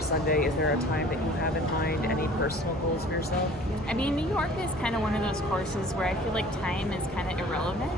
for Sunday? Is there a time that you have in mind? Any personal goals for yourself? I mean, New York is kind of one of those courses where I feel like time is kind of irrelevant.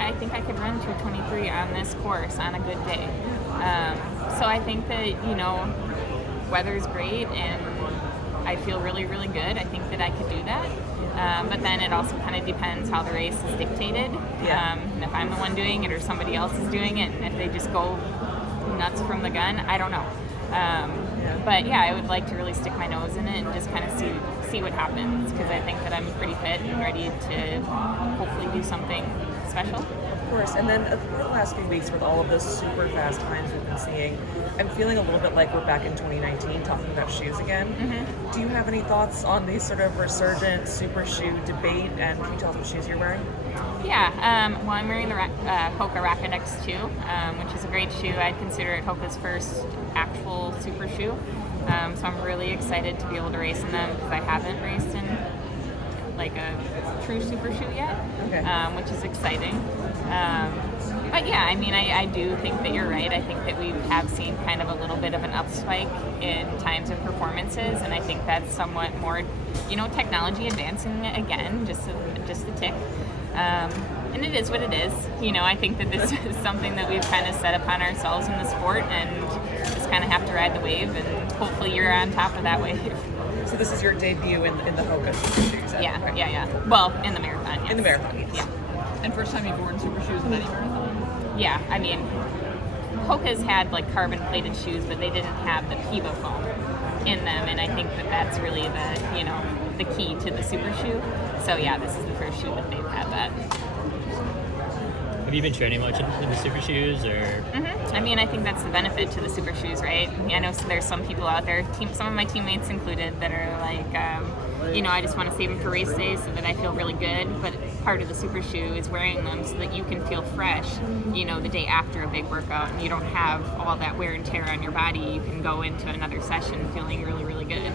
I think I could run 2:23 on this course on a good day. So I think that, weather's great and I feel really, really good. I think that I could do that. But then it also kind of depends how the race is dictated. And if I'm the one doing it or somebody else is doing it, and if they just go nuts from the gun, I don't know. But yeah, I would like to really stick my nose in it and just kind of see what happens, because I think that I'm pretty fit and ready to hopefully do something special. Of course. And then the last few weeks with all of the super fast times we've been seeing, I'm feeling a little bit like we're back in 2019 talking about shoes again. Mm-hmm. Do you have any thoughts on the sort of resurgent super shoe debate, and can you tell us what shoes you're wearing? Yeah, well, I'm wearing the HOKA Rocket X2, which is a great shoe. I'd consider it HOKA's first actual super shoe. So I'm really excited to be able to race in them, because I haven't raced in like a true super shoe yet, which is exciting. But yeah, I mean, I do think that you're right. I think that we have seen kind of a little bit of an upspike in times and performances, and I think that's somewhat more, technology advancing again, just a tick. And it is what it is. I think that this is something that we've kind of set upon ourselves in the sport, and just kind of have to ride the wave, and hopefully you're on top of that wave. So this is your debut in the HOKA series? Yeah. Well, in the marathon, yes. In the marathon, yes. Yeah. And first time you've worn super shoes in any marathon? Yeah, I mean, HOKA's had like carbon plated shoes, but they didn't have the Piva foam in them, and I think that that's really the key to the super shoe. So yeah, this is the first shoe that they've had that. Have you been training much in the super shoes, or? Mm-hmm. I mean, I think that's the benefit to the super shoes, right? I know there's some people out there, some of my teammates included, that are like, I just want to save them for race day so that I feel really good. But part of the super shoe is wearing them so that you can feel fresh, the day after a big workout, and you don't have all that wear and tear on your body. You can go into another session feeling really, really good.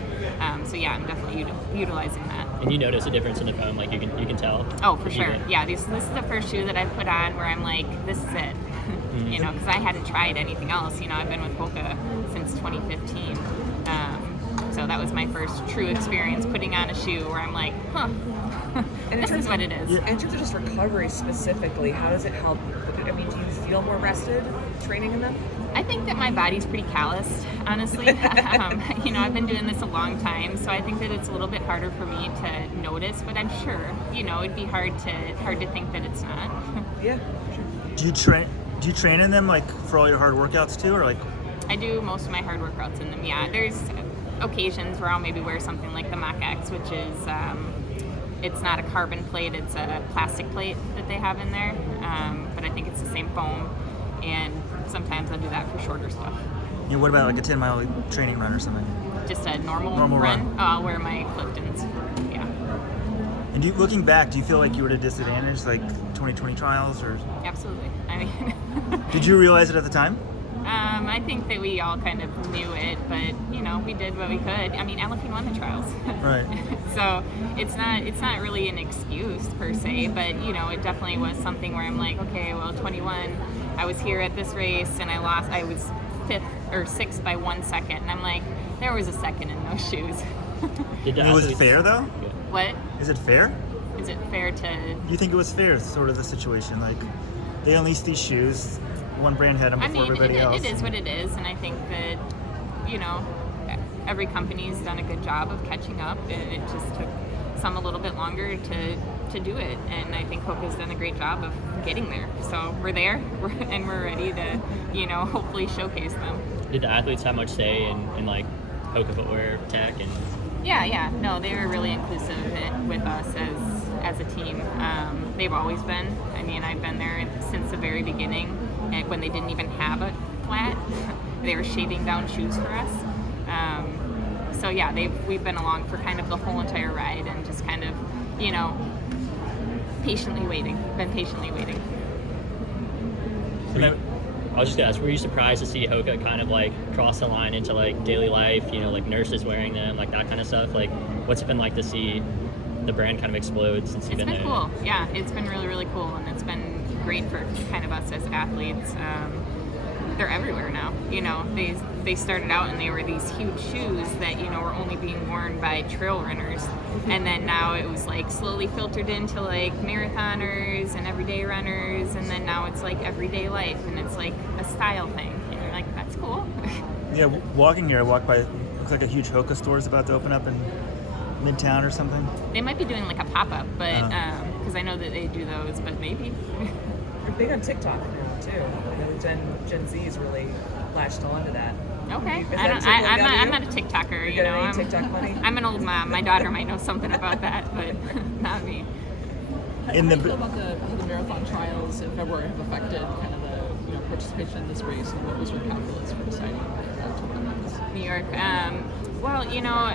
So yeah, I'm definitely utilizing that. And you notice a difference in the foam, like you can tell. Oh, for sure. Yeah, this is the first shoe that I've put on where I'm like, this is it. Mm-hmm. Because I hadn't tried anything else. I've been with HOKA since 2015. So that was my first true experience putting on a shoe where I'm like, this is what it is. In terms of just recovery specifically, how does it help? I mean, do you feel more rested training in them? I think that my body's pretty calloused, honestly. I've been doing this a long time, so I think that it's a little bit harder for me to notice, but I'm sure, it'd be hard to think that it's not. Yeah, sure. Do you train in them like for all your hard workouts too, or like? I do most of my hard workouts in them. Yeah, there's occasions where I'll maybe wear something like the Mach X, which is it's not a carbon plate, it's a plastic plate that they have in there, but I think it's the same foam, and sometimes I'll do that for shorter stuff. What about like a 10-mile training run or something? Just a normal run? Oh, I'll wear my Cliftons. Yeah. And looking back, do you feel like you were at a disadvantage, like 2020 trials, or? Absolutely. I mean, did you realize it at the time? I think that we all kind of knew it, but we did what we could. I mean, Alefine won the trials, right? So it's not really an excuse per se, but it definitely was something where I'm like, okay, well, 21, I was here at this race and I lost. I was 5th or 6th by 1 second, and I'm like, there was a second in those shoes. Was it fair though? What? Is it fair? Is it fair to? Do you think it was fair, sort of the situation? Like, they unleashed these shoes. One brand had them before everybody else. It is what it is, and I think that, every company's done a good job of catching up, and it just took some a little bit longer to do it, and I think HOKA's done a great job of getting there. So we're there, and we're ready to, hopefully showcase them. Did the athletes have much say in like HOKA footwear tech and? Yeah. No, they were really inclusive with us as a team. They've always been. I mean, I've been there since the very beginning, and when they didn't even have a flat, they were shaving down shoes for us. So yeah, we've been along for kind of the whole entire ride, and just kind of, patiently waiting. I was just gonna ask, were you surprised to see HOKA kind of like cross the line into like daily life, like nurses wearing them, like that kind of stuff? Like, what's it been like to see the brand kind of explode since you've been there? It's been cool. Yeah, it's been really, really cool, and it's been great for kind of us as athletes. they're everywhere now. You know, they started out and they were these huge shoes that, you know, were only being worn by trail runners, and then now it was like slowly filtered into like marathoners and everyday runners, and then now it's like everyday life, and it's like a style thing, and you're like, that's cool. Yeah, walking here, I walked by. Looks like a huge HOKA store is about to open up in Midtown or something. They might be doing like a pop-up, but because I know that they do those, but maybe. They're big on TikTok now too. Gen Z is really latched on to that. Okay, Is that tickling down to I'm you? not a TikToker. You You got know, any TikTok money? I'm an old mom. My daughter might know something about that, but not me. How do you feel about how the marathon trials in February have affected kind of the participation in this race, and what was your calculus for deciding to run this? New York. Well, you know,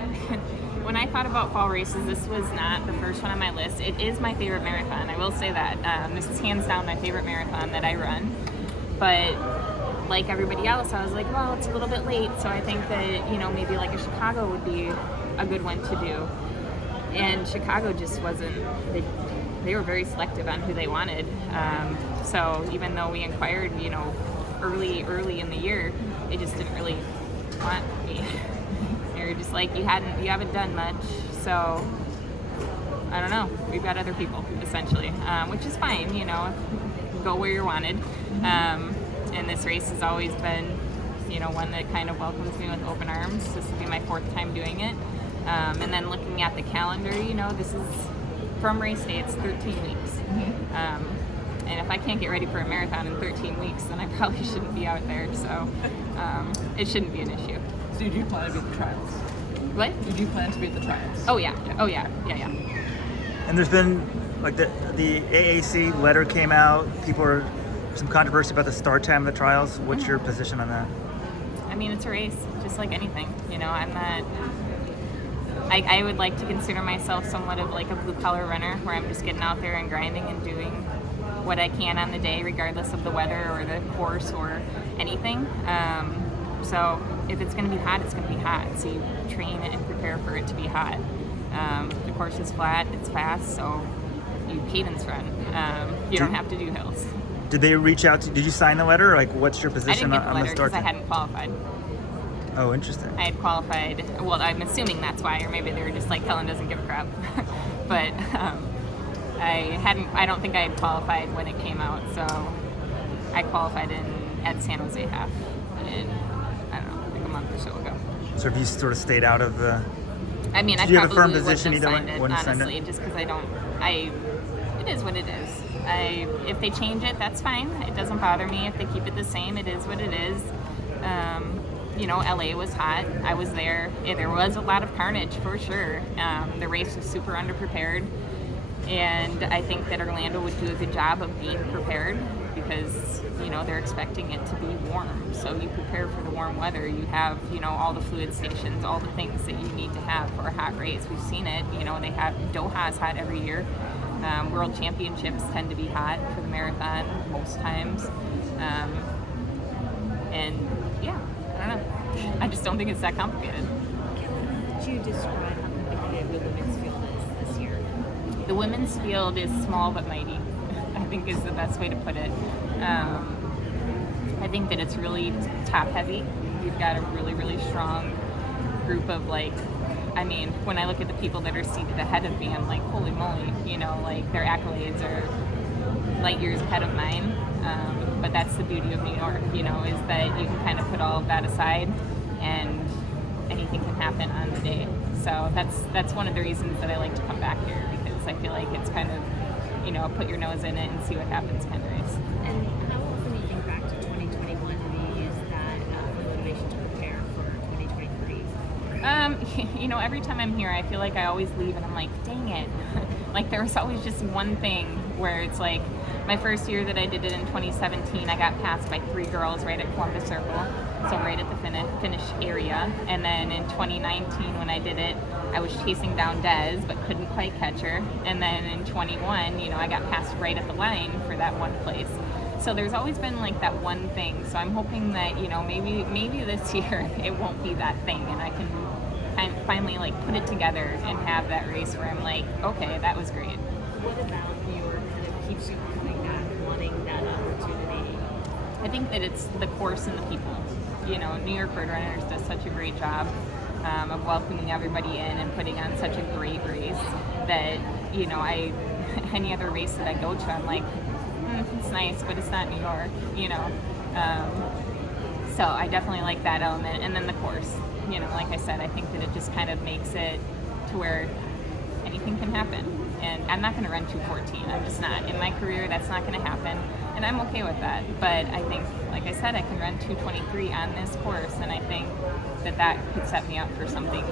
when I thought about fall races, this was not the first one on my list. It is my favorite marathon. I will say that. This is hands down my favorite marathon that I run. But like everybody else, I was like, well, it's a little bit late, so I think that, you know, maybe like a Chicago would be a good one to do. And Chicago just wasn't, they were very selective on who they wanted. So even though we inquired, you know, early in the year, they just didn't really want me. They were just like, you haven't done much, so I don't know. We've got other people, essentially, which is fine, you know, go where you're wanted. And this race has always been, you know, one that kind of welcomes me with open arms. This will be my 4th time doing it. And then looking at the calendar, you know, this is, from race day, it's 13 weeks. And if I can't get ready for a marathon in 13 weeks, then I probably shouldn't be out there. So it shouldn't be an issue. So did you plan to be at the trials? What? Did you plan to be at the trials? Oh yeah. And there's been like the AAC letter came out. People are some controversy about the start time of the trials. What's your position on that? I mean, it's a race, just like anything. You know, I'm not. I would like to consider myself somewhat of like a blue collar runner, where I'm just getting out there and grinding and doing what I can on the day, regardless of the weather or the course or anything. So if it's going to be hot, it's going to be hot. So you train and prepare for it to be hot. The course is flat, it's fast, so you cadence run. You don't have to do hills. Did they reach out to? Did you sign the letter? Or like, what's your I position didn't get the on the letter start because I time? hadn't qualified. Oh, interesting. I had qualified. Well, I'm assuming that's why, or maybe they were just like, Kellyn doesn't give a crap. But I don't think I had qualified when it came out, so I qualified at San Jose half in, I don't know, like a month or so ago. So have you sort of stayed out of the? I mean, Did I you have a probably firm position wouldn't have either signed way? it, Wouldn't have signed honestly, it? just because it is what it is. If they change it, that's fine. It doesn't bother me. If they keep it the same, it is what it is. You know, LA was hot. I was there. Yeah, there was a lot of carnage for sure. The race was super underprepared, and I think that Orlando would do a good job of being prepared because, you know, they're expecting it to be warm. So you prepare for the warm weather. You have, you know, all the fluid stations, all the things that you need to have for a hot race. We've seen it. You know, they have Doha is hot every year. World championships tend to be hot for the marathon most times. And yeah, I don't know. I just don't think it's that complicated. Could you describe how competitive the women's field is this year? The women's field is small but mighty, I think is the best way to put it. I think that it's really top heavy. You've got a really, really strong group of like, I mean, when I look at the people that are seated ahead of me, I'm like, holy moly, you know, like their accolades are light years ahead of mine. But that's the beauty of New York, you know, is that you can kind of put all of that aside and anything can happen on the day. So that's one of the reasons that I like to come back here, because I feel like it's kind of, you know, put your nose in it and see what happens kind of race. And how often do you think back to 2021 and you use that for motivation to prepare for 2023? You know, every time I'm here, I feel like I always leave and I'm like, dang it. Like there was always just one thing where it's like, my first year that I did it in 2017, I got passed by 3 girls right at Columbus Circle, so right at the finish area. And then in 2019, when I did it, I was chasing down Des, but couldn't quite catch her. And then in 21, you know, I got passed right at the line for that one place. So there's always been like that one thing. So I'm hoping that, you know, maybe this year it won't be that thing, and I can finally like put it together and have that race where I'm like, okay, that was great. What about New York kind of keeps you coming back, wanting that opportunity? I think that it's the course and the people. You know, New York Roadrunners does such a great job of welcoming everybody in and putting on such a great race that, you know, any other race that I go to, I'm like, it's nice, but it's not New York, you know. So I definitely like that element. And then the course, you know, like I said, I think that it just kind of makes it to where anything can happen. And I'm not going to run 2:14. I'm just not. In my career, that's not going to happen. And I'm okay with that. But I think, like I said, I can run 2:23 on this course. And I think that could set me up for something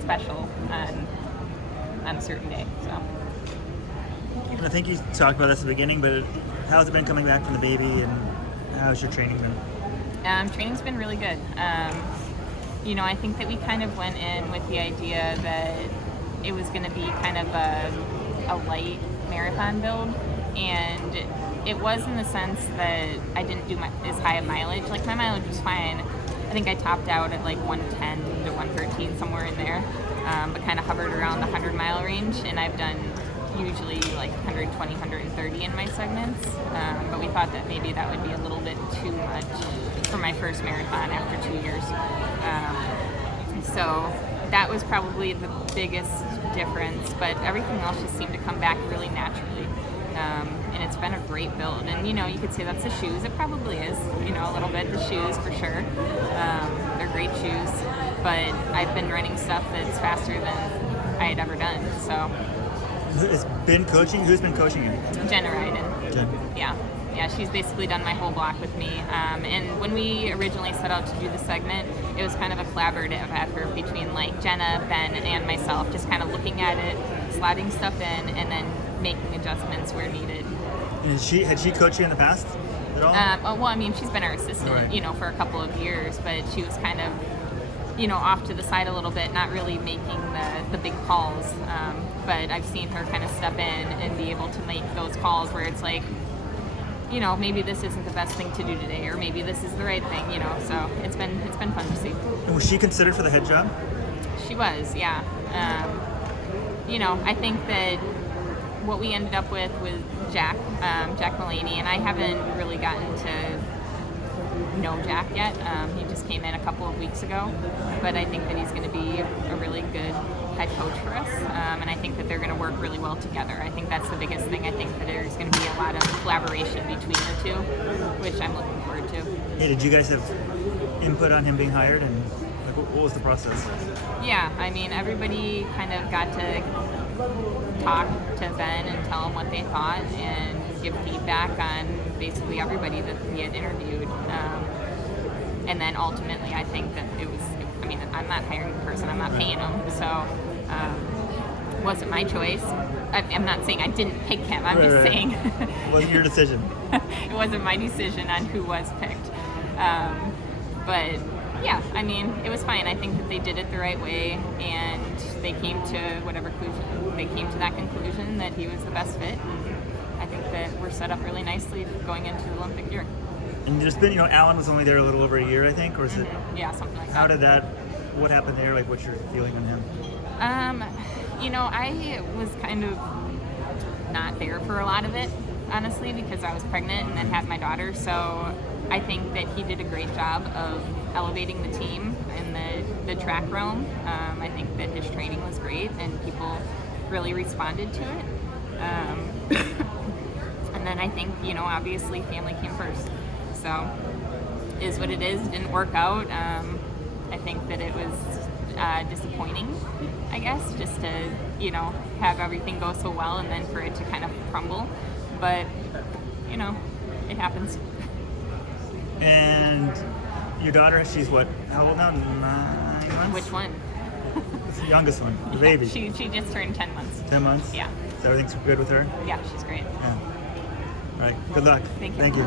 special on a certain day. So. And I think you talked about this at the beginning, but how's it been coming back from the baby, and how's your training been? Training's been really good. You know, I think that we kind of went in with the idea that it was going to be kind of a light marathon build, and it was in the sense that I didn't do as high a mileage. Like, my mileage was fine. I think I topped out at like 110 to 113, somewhere in there, but kind of hovered around the 100-mile range, and I've done usually like 120, 130 in my segments, but we thought that maybe that would be a little bit too much for my first marathon after 2 years. So that was probably the biggest difference, but everything else just seemed to come back really naturally. And it's been a great build. And, you know, you could say that's the shoes. It probably is, you know, a little bit, the shoes for sure. They're great shoes, but I've been running stuff that's faster than I had ever done, so. It's been coaching? Who's been coaching you? Jenna Ryden. Jen. Yeah, she's basically done my whole block with me. And when we originally set out to do the segment, it was kind of a collaborative effort between like Jenna, Ben, and myself, just kind of looking at it, slotting stuff in, and then making adjustments where needed. And had she coached you in the past at all? Well, I mean, she's been our assistant, right, you know, for a couple of years, but she was kind of, you know, off to the side a little bit, not really making the big calls. But I've seen her kind of step in and be able to make those calls where it's like, you know, maybe this isn't the best thing to do today, or maybe this is the right thing, you know. So it's been fun to see. And was she considered for the head job? She was, yeah. You know, I think that what we ended up with Jack Mullaney, and I haven't really gotten to know Jack yet. He just came in a couple of weeks ago, but I think that he's going to be a really good head coach for us, and I think that they're going to work really well together. I think that's the biggest thing. I think that there's going to be a lot of collaboration between the two, which I'm looking forward to. Yeah, did you guys have input on him being hired, and like what was the process? Yeah, I mean, everybody kind of got to talk to Ben and tell him what they thought and give feedback on basically everybody that he had interviewed. And then ultimately, I think that I mean, I'm not hiring the person, I'm not paying him, so it wasn't my choice. I'm not saying I didn't pick him, I'm just saying It wasn't your decision. It wasn't my decision on who was picked. But yeah, I mean, it was fine. I think that they did it the right way, and they came to whatever conclusion. They came to that conclusion that he was the best fit, and I think that we're set up really nicely going into the Olympic year. And there's been, you know, Alan was only there a little over a year, I think, or is it? Yeah, something like How that. did that? What happened there? Like, what's your feeling on him? You know, I was kind of not there for a lot of it, honestly, because I was pregnant and then had my daughter. So I think that he did a great job of elevating the team in the track realm. I think that his training was great and people really responded to it. And then I think, you know, obviously family came first. So is what it is. Didn't work out. I think that it was disappointing, I guess, just to, you know, have everything go so well and then for it to kind of crumble. But, you know, it happens. And your daughter, she's what? How old now? 9 months? Which one? It's the youngest one, the baby. She just turned 10 months. 10 months? Yeah. So everything's good with her? Yeah, she's great. Yeah. All right. Good luck. Thank you. Thank you.